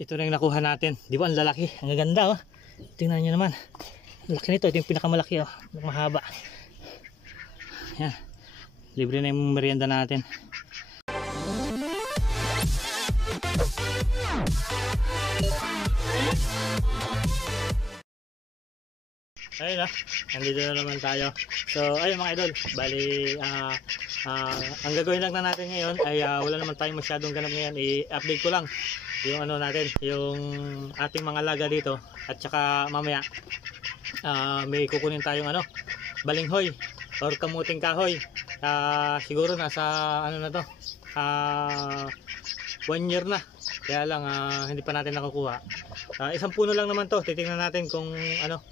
Ito na yung nakuha natin. Di ba ang lalaki? Ang ganda oh. Tingnan nyo naman. Ang laki nito. Ito yung pinakamalaki oh. Mahaba. Yan. Libre na yung merienda natin. Ayun ah, nandito na naman tayo. So ayun mga idol, bali ang gagawin lang na natin ngayon ay wala naman tayong masyadong ganap ngayon. I-update ko lang yung ano natin, yung ating mga laga dito. At saka mamaya may kukunin tayong ano, balinghoy or kamuting kahoy. Siguro nasa ano na to, 1 year na. Kaya lang hindi pa natin nakukuha. Isang puno lang naman to. Titingnan natin kung ano,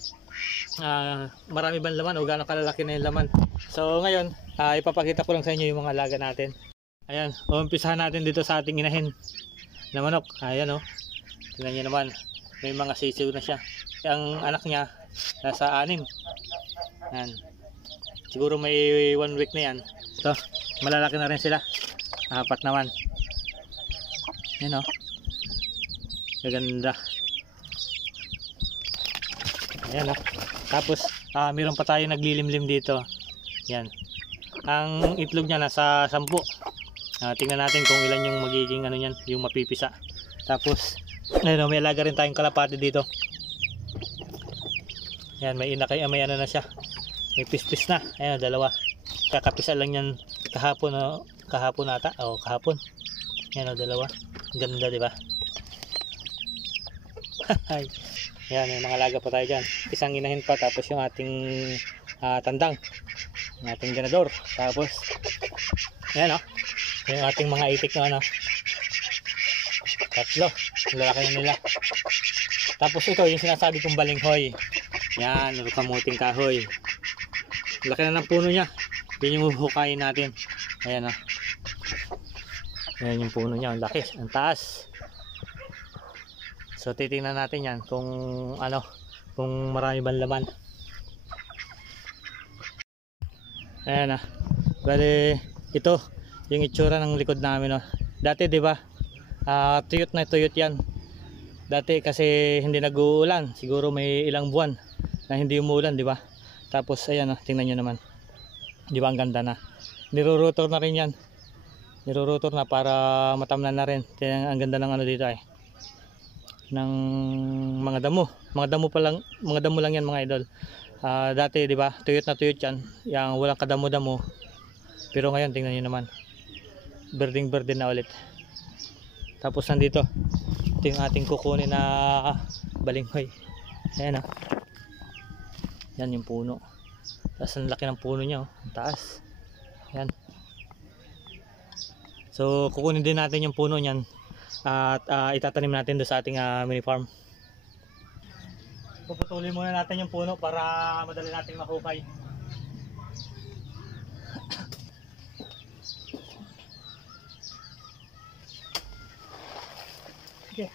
marami bang laman o gaano kalalaki na yung laman. So ngayon ipapakita ko lang sa inyo yung mga alaga natin. Ayan, umpisahan natin dito sa ating inahin na manok. Ayan o, tingnan nyo naman, may mga sisiw na siya. Ang anak niya nasa 6. Ayan, siguro may 1 week na yan. So malalaki na rin sila. 4 naman. Ayan o, gaganda. Ayan o. Tapos meron pa tayo naglilimlim dito. Yan. Ang itlog niya nasa 10. Tingnan natin kung ilan yung magiging ano niyan, yung mapipisa. Tapos ayun, may alaga rin tayong kalapati dito. Yan, may may ano na siya. May pispis na. Ayan, 2. Kakapisa lang yan kahapon kahapon ata o kahapon. Yan 2. Ganda, di ba? Yan, may mga alaga pa tayo dyan. Isang inahin pa, tapos yung ating tandang, yung ating ganador. Tapos yan o, yung ating mga itik na ano, 3. Lalaki na nila. Tapos ito yung sinasabi kong balinghoy. Yan, kamuting kahoy. Laki na ng puno niya. Yan yung huhukayin natin. Ayan o, yan yung puno niya. Ang laki, ang taas. So titingnan natin yan kung ano, kung marami bang laman. Ayan na. Bali ito yung itsura ng likod namin oh. Dati 'di ba? Tuyot na tuyot yan. Dati kasi hindi nag-uulan, siguro may ilang buwan na hindi umuulan, 'di ba? Tapos ayan oh, tingnan niyo naman. 'Di ba ang ganda na. Nirurotor na rin yan. Nirurotor na para matamnan na rin. Ang ganda ng ano dito ay, ng mga damo. Mga damo pa lang, mga damo lang yan mga idol. Dati 'di ba, tuyot na tuyot yan, yang walang kadamo-damo. Pero ngayon tingnan niyo naman, berding-berde na ulit. Tapos nandito, ito yung ating kukunin na balinghoy. Ayan o. Yan yung puno. Tapos ang laki ng puno niya oh, ang taas. Ayan. So kukunin din natin yung puno niyan at itatanim natin doon sa ating mini farm. Puputulin muna natin yung puno para madali nating mahukay. Okay.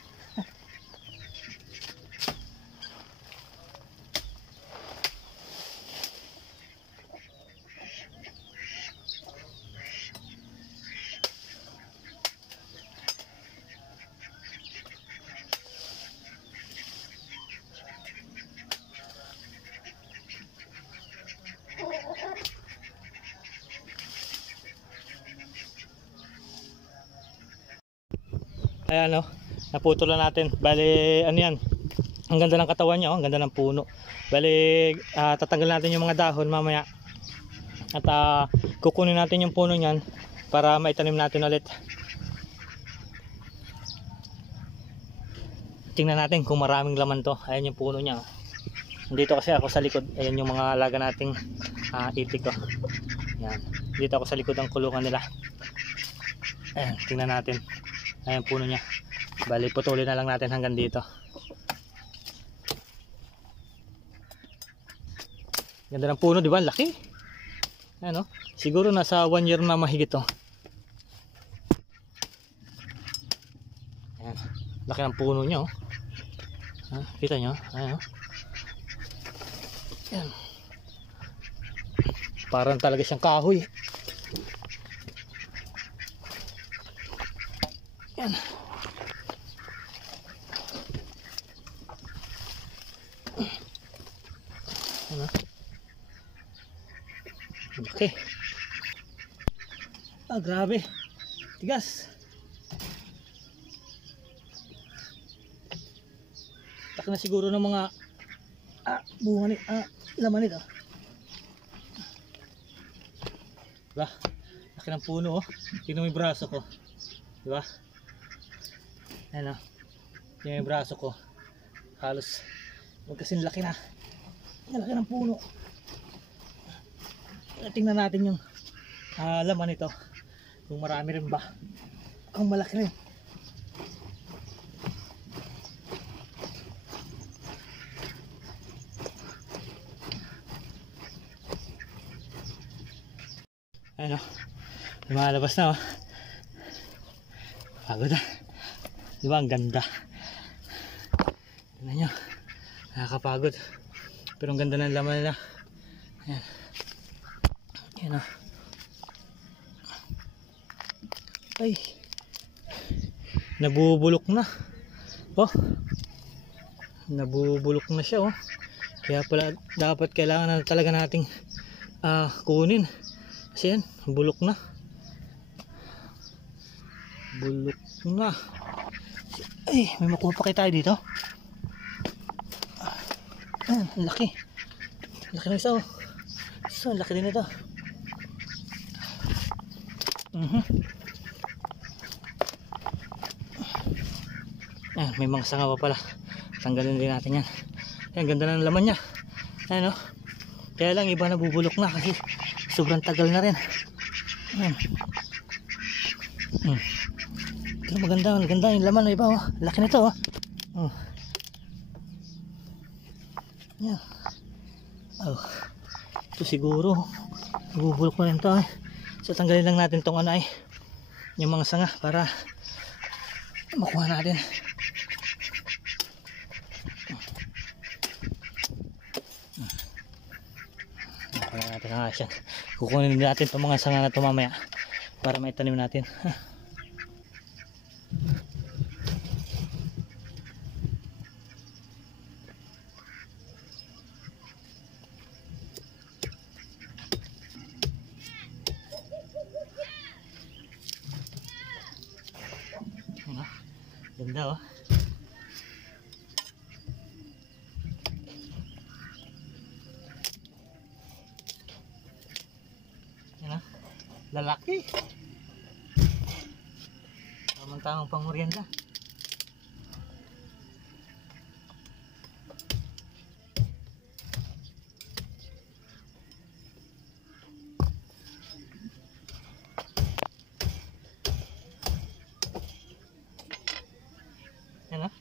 Ayan o, naputulan natin. Bali ano yan, ang ganda ng katawan niya oh, ang ganda ng puno. Bali tatanggal natin yung mga dahon mamaya. At kukunin natin yung puno niyan para maitanim natin ulit. Tingnan natin kung maraming laman to. Ayan yung puno niya oh. Dito kasi ako sa likod. Ayan yung mga alaga nating itik oh. Ayan. Dito ako sa likod ng kulungan nila. Ayan, tingnan natin. Ayan puno niya. Bali putulin na lang natin hanggang dito. Ganda ng puno, di ba? Laki. Ano? Siguro nasa 1 year na mahigit to. Ayan. Laki ng puno niya oh. Kita nyo? Ayan oh. Ayan. Parang talaga siyang kahoy. Yan. laki. Ah, grabe. Tigas. Laki na siguro ng mga bunga ni laman nito. Diba? Laki ng puno oh. Tingnan mo yung braso ko. Diba? Ayan oh. Tingnan mo yung braso ko. Halos magkasing laki na. Laki ng puno. Tingnan natin yung laman nito. Kung marami rin ba. Kung malaki rin. Ano, lumalabas na oh. Pagod na. Diba ang ganda. Tignan nyo, nakakapagod. Pero ang ganda ng laman nila. Ayan. Ayan oh. Ay, nabubulok na. Oh, nabubulok na siya oh. Kaya pala dapat kailangan na talaga nating kunin. Kasi yan, bulok na. Bulok na. Ay, may makuha pa kayo tayo dito. Ayan, laki. Laki na isa oh. So, laki din ito. Ayan, may mga sanga pa pala. Tanggalin din natin yan. Ayan, ganda na ng laman niya. Ayan oh. Kaya lang iba nabubulok na kasi sobrang tagal na rin. Pero maganda yung laman na iba oh. Laki nito oh. Yan. Oh. Ito siguro bubulok na rin ito eh. So tanggalin lang natin tong yung mga sanga para makuha natin. Kukunin din natin itong mga sanga na ito mamaya para maitanim natin. Ganda oh. Lalaki. Tamang-tamang pang merienda. Yan ah.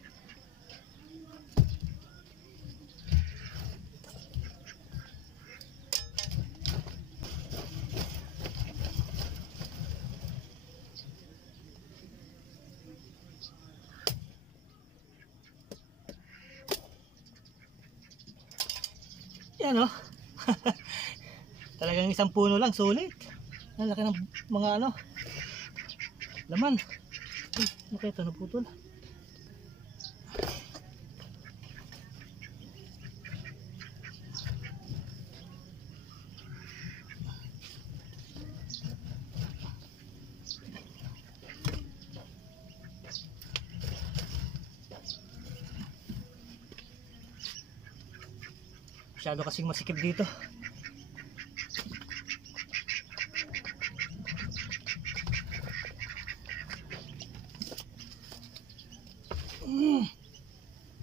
Yan oh. Talagang isang puno lang, sulit. Ang laki ng mga laman. Ay, ano kaya ito, naputol? Masyado kasing masikip dito.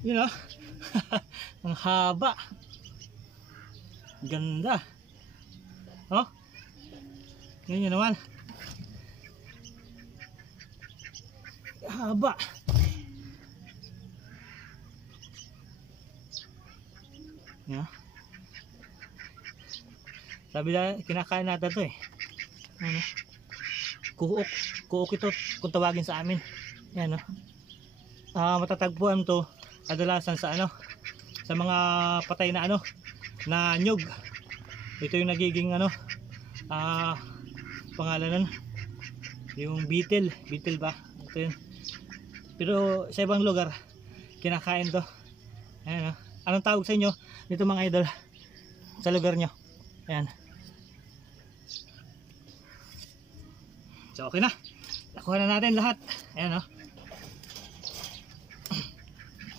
Yun oh. Ang haba. Ganda. Oh. Ngayon yun naman. Haba. Yeah. Sabi na kinakain natin to eh. Ano? Kuok. Kuok ito kung tawagin sa amin. Yan oh. Matatagpuan to kadalasan sa sa mga patay na na nyug. Ito yung nagiging pangalan nun, yung beetle ba ito yun. Pero sa ibang lugar kinakain to. Ayan, anong tawag sa inyo dito mga idol sa lugar nyo? Ayan. So okay na. Nakuha na natin lahat. Ayan, oh.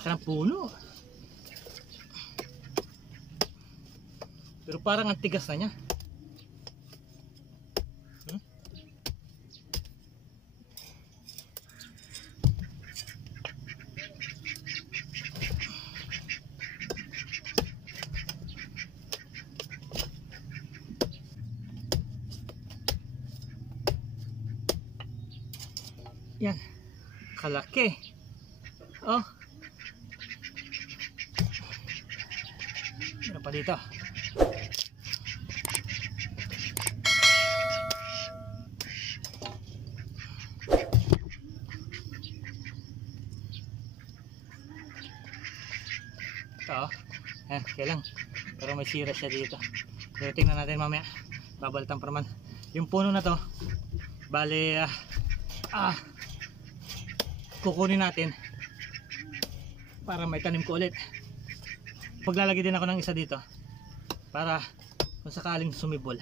Sarang puno. Pero parang ang tigas na niya. Yan, kalaki. Oh, ano pa dito? Ito, yan, kailang. Pero may sira siya dito. Pero tingnan natin mamaya. Babaltan pa naman. Yung puno na to, bale, kukunin natin para may tanim ko ulit. Paglalagay din ako ng isa dito para kung sakaling sumibol,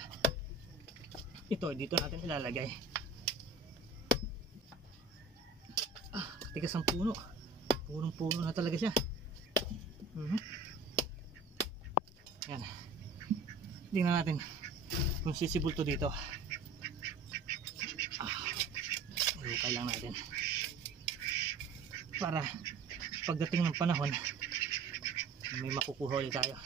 ito dito natin ilalagay. Katigas ang puno. Punong puno na talaga siya. Yan, tingnan natin kung sisibol to dito. Lukay lang natin para pagdating ng panahon may makukuha ulit tayo.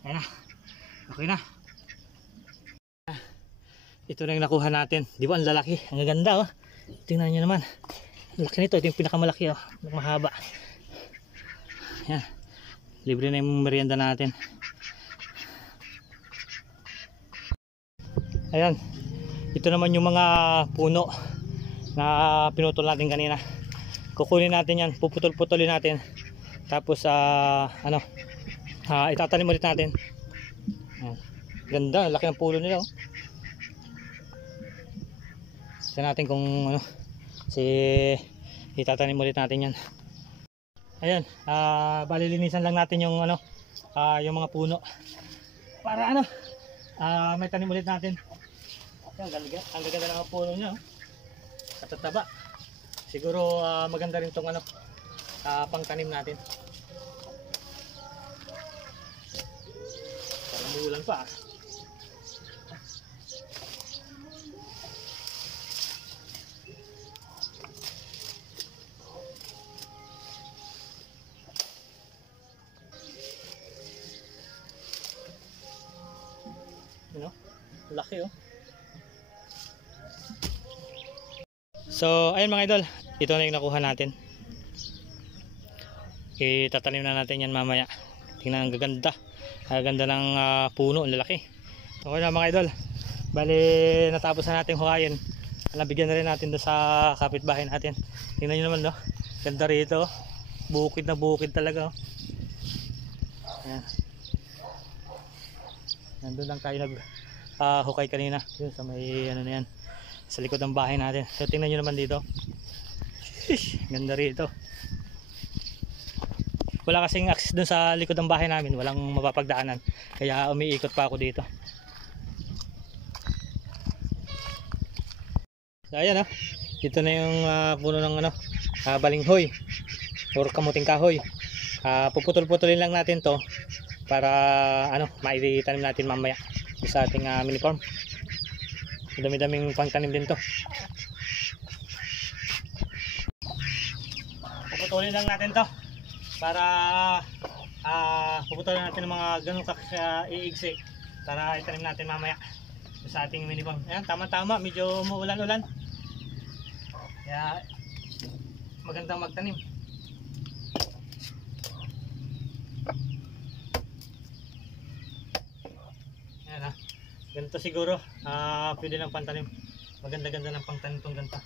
Ayan na, okay na. Ito na yung nakuha natin. Di ba ang lalaki? Ang ganda, oh. Tingnan nyo naman. Ang laki nito. Ito yung pinakamalaki, oh. Mahaba. Yan. Libre na yung merienda natin. Ayan. Ito naman yung mga puno na pinutol natin kanina. Kukunin natin yan. Puputol-putulin natin. Tapos, itatanim ulit natin. Ayan. Ganda. Laki ng puno nila, oh. Tignan natin kung itatanim ulit natin yan. Ayan, balilinisan lang natin yung yung mga puno para may tanim ulit natin. Ayan, ang gaganda ng puno niya, katataba. Siguro maganda rin tong pangtanim natin. Parang umuulan pa. Laki, oh. So ayun mga idol, ito na yung nakuha natin. Itatanim na natin yan mamaya. Tingnan, ang gaganda. Ang ganda ng puno, ang lalaki. Okay na mga idol, bali natapos na natin hukayin. Nabigyan na rin natin doon sa kapitbahay natin. Tingnan nyo naman, no? Ganda rito, oh. Bukid na bukid talaga, oh. Ayan. Nandun lang tayo hukay kanina yun sa may na yan sa likod ng bahay natin. So tingnan nyo naman dito. Shish, ganda rito. Wala kasing access dun sa likod ng bahay namin, walang mapapagdaanan, kaya umiikot pa ako dito. So ayan, dito na yung puno ng balinghoy or kamuting kahoy. Puputol-putulin lang natin to para maitanim natin mamaya sa ating mini farm. Dami-daming pangtanim din to. Puputulin lang natin to para puputulin natin ng mga ganun iigsi para itanim natin mamaya sa ating mini farm. Ayan, tama-tama, medyo umuulan-ulan, kaya magandang magtanim. Ganito siguro, pwede lang pantanim. Maganda-ganda ng pangtanim tong ganito.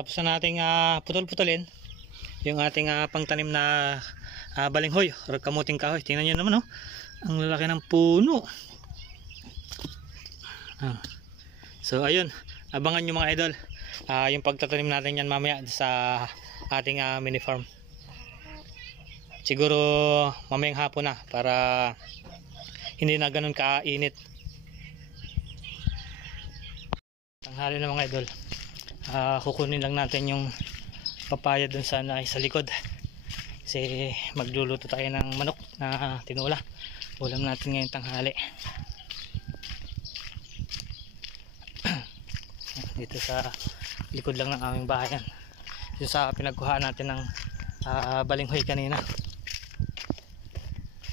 tapos na nating putol-putulin yung ating pangtanim na balinghoy or kamuting kahoy. Tingnan nyo naman, oh, ang lalaki ng puno. So ayun, abangan nyo mga idol yung pagtatanim natin yan mamaya sa ating mini farm. Siguro mamayang hapon na para hindi na ganun kainit. Tanghali na mga idol, kukunin lang natin yung papaya dun sa likod kasi magluluto tayo ng manok na tinula. Ulam natin ngayong tanghali. Dito sa likod lang ng aming bahayan, dito sa pinagkuhaan natin ng balinghoy kanina.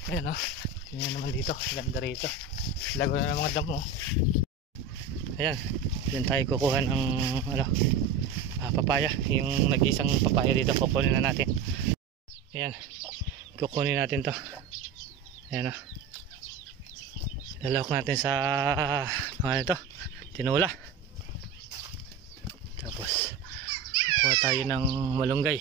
Ayan, oh, tingnan naman dito, ganda rito, lago na ng mga damo. Ayan, dyan tayo kukuha ng papaya, yung nag-isang papaya dito kukunin na natin. Ayan, kukunin natin to. Ayan, oh, lalawak natin sa ito, tinula. Tapos kukuha tayo ng malunggay.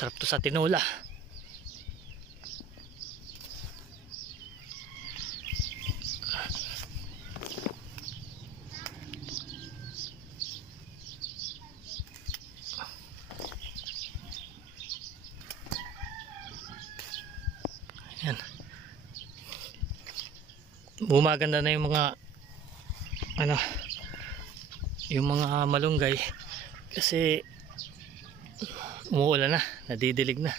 Sarap to sa tinula. Yan. Bumaganda na yung mga yung mga malunggay kasi umuulan na, nadidilig na,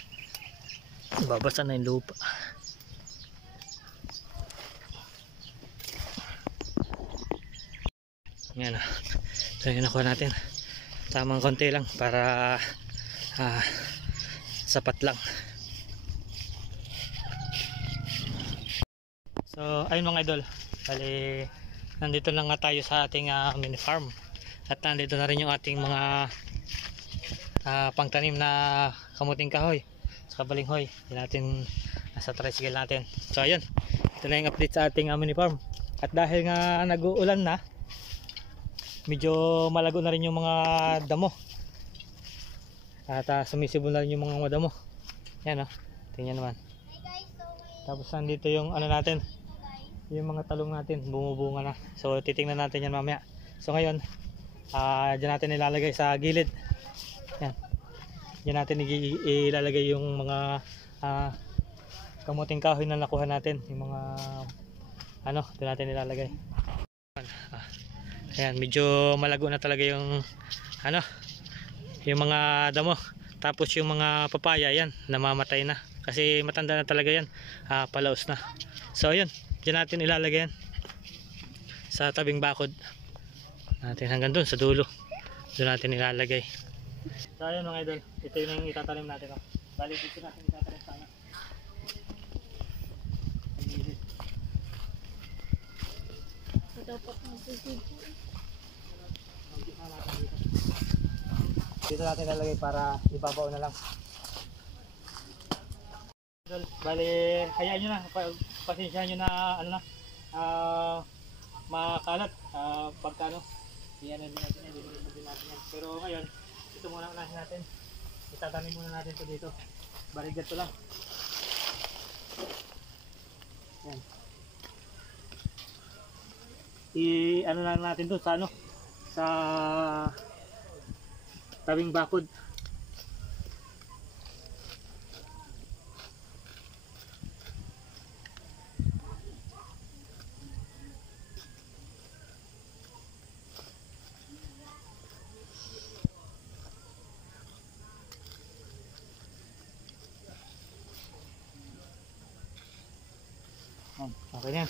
babasa na yung lupa. Yan, so yun, nakuha natin tamang konti lang para sapat lang. So ayun mga idol, bali nandito lang nga tayo sa ating mini farm at nandito na rin yung ating mga pangtanim na kamuting kahoy sa balinghoy. Hindi natin nasa tricycle natin. So ayun, ito na yung update sa ating mini farm. At dahil nga nag-uulan na, medyo malago na rin yung mga damo at sumisibol na rin yung mga damo. Yan, oh, tingnan naman. Tapos nandito yung natin, yung mga talong natin bumubunga na. So titingnan natin yan mamaya. So ngayon dyan natin ilalagay sa gilid. Yan, dyan natin ilalagay yung mga kamuting kahoy na nakuha natin, yung mga dyan natin ilalagay. Ayan, medyo malago na talaga yung yung mga damo. Tapos yung mga papaya yan namamatay na kasi matanda na talaga yan, palaos na. So ayun, dyan natin ilalagay yan sa tabing bakod natin hanggang dun sa dulo, dun natin ilalagay. So ayun mga idol, ito yung itatanim natin. Bali dito natin itatanim sana. Dito natin ilalagay para ibabaw na lang. Bali, hayaan nyo na, pasensya nyo na makalat pagka iyan din natin yan. Pero ngayon, ito muna unahin natin, itatanim muna natin ito dito. Baligat to lang. Yan, lang natin to sa sa tabing bakod. Okay na.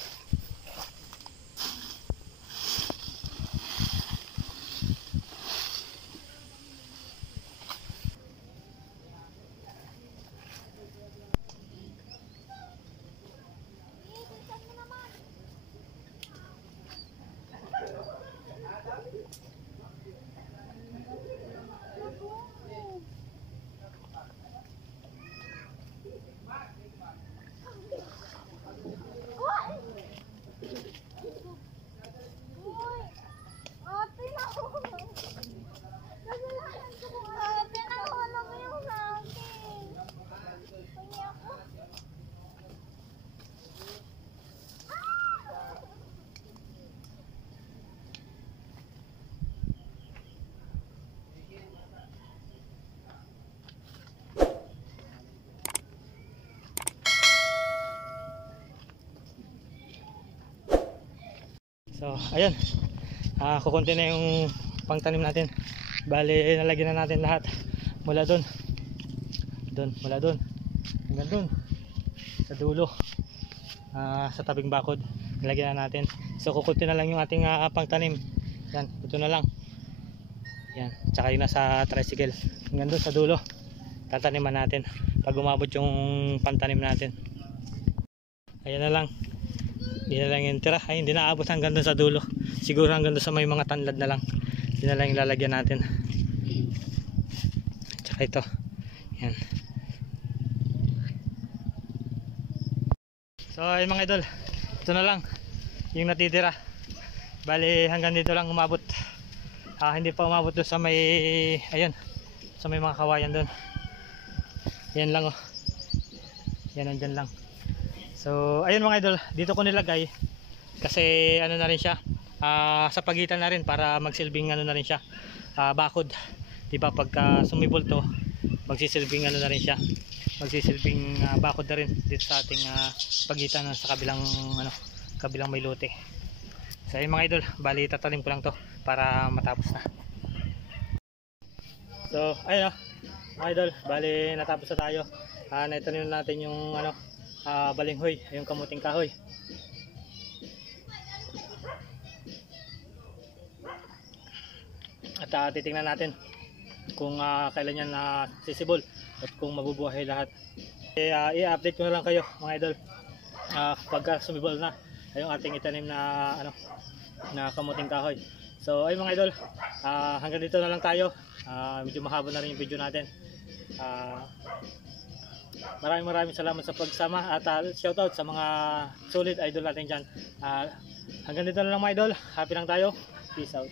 Pinahulog mo yung sa akin. Pwede ako. So, ayun. Kukunti na yung pangtanim natin. Bali, nalagyan na natin lahat. Mula doon. Mula doon. Hanggang doon. Sa dulo. Sa tabing bakod. Nalagyan na natin. So, kukunti na lang yung ating pangtanim. Yan, ito na lang. Yan, tsaka yung nasa tricycle. Hanggang doon sa dulo. Tataniman natin. Pag umabot yung pantanim natin. Ayan na lang. Hindi na lang yung tira. Ay, hindi na aabot hanggang doon sa dulo. Siguro hanggang doon sa may mga tanlad na lang. Hindi na lang yung lalagyan natin. Tsaka ito. Yan. So ayun mga idol. Ito na lang yung natitira. Bali hanggang dito lang umabot. Hindi pa umabot doon sa may, ayun, sa may mga kawayan doon. Yan lang oh. Yan, nandyan lang. So ayun mga idol, dito ko nilagay kasi ano na rin siya, sa pagitan na rin para magsilbing ano na rin siya, bakod. Diba pagka sumibol to, magsisilbing ano na rin siya, magsisilbing bakod na rin dito sa ating pagitan sa kabilang ano, kabilang may lote. So ayun mga idol, bali tatanim ko lang to para matapos na. So ayun mga idol, bali natapos na tayo. Naitanim natin yung ano, balinghoy, yung kamuting kahoy. At titingnan natin kung kailan yan sisibol at kung mabubuhay lahat. I-update ko na lang kayo mga idol pagka sumibol na yung ating itanim na ano, na kamuting kahoy. So ayun mga idol, hanggang dito na lang tayo. Medyo mahaba na rin yung video natin. Maraming salamat sa pagsama at shoutout sa mga solid idol natin dyan. Hanggang dito na lang mga idol. Happy lang tayo. Peace out.